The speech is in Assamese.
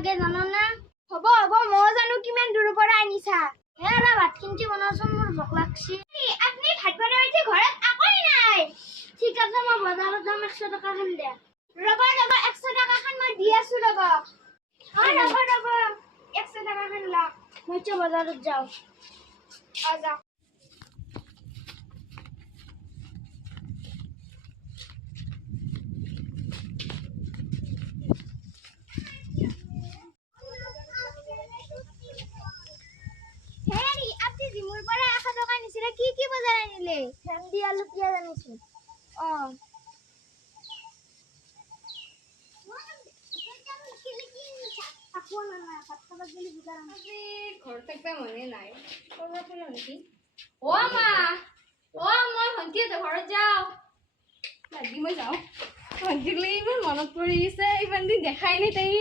লাগে জানো না? হ'ব হ'ব মই জানো কিমান দূৰৰ পৰা আনিছা। হে ৰা ভাত খিনটি বনাচোন মোৰ ভোক লাগছি। আপুনি ভাত বনাইছে ঘৰত একোই নাই। ঠিক আছে মই বজাৰত যাম 100 টকা খান দে। ৰ'ব ৰ'ব 100 টকা খান মই দি আছো ৰ'ব। ৰ'ব ৰ'ব 100 টকা খান লওক। মই এতিয়া বজাৰত যাওঁ। যাওক। হেৰি আপুনি জিমুৰ পৰা 100 টকা নিছিলে কি কি বজাৰ আনিলে? ভেন্দি আলু পিয়াজ আনিছো। ঘৰত একদম মনে নাই নেকি? অ মা মই ভণ্টিহঁতৰ ঘৰত যাওঁ। লাগি মই যাওঁ। ভণ্টিক লৈ ইমান মনত পৰি আছে, ইমান দিন দেখাই নাই তাই।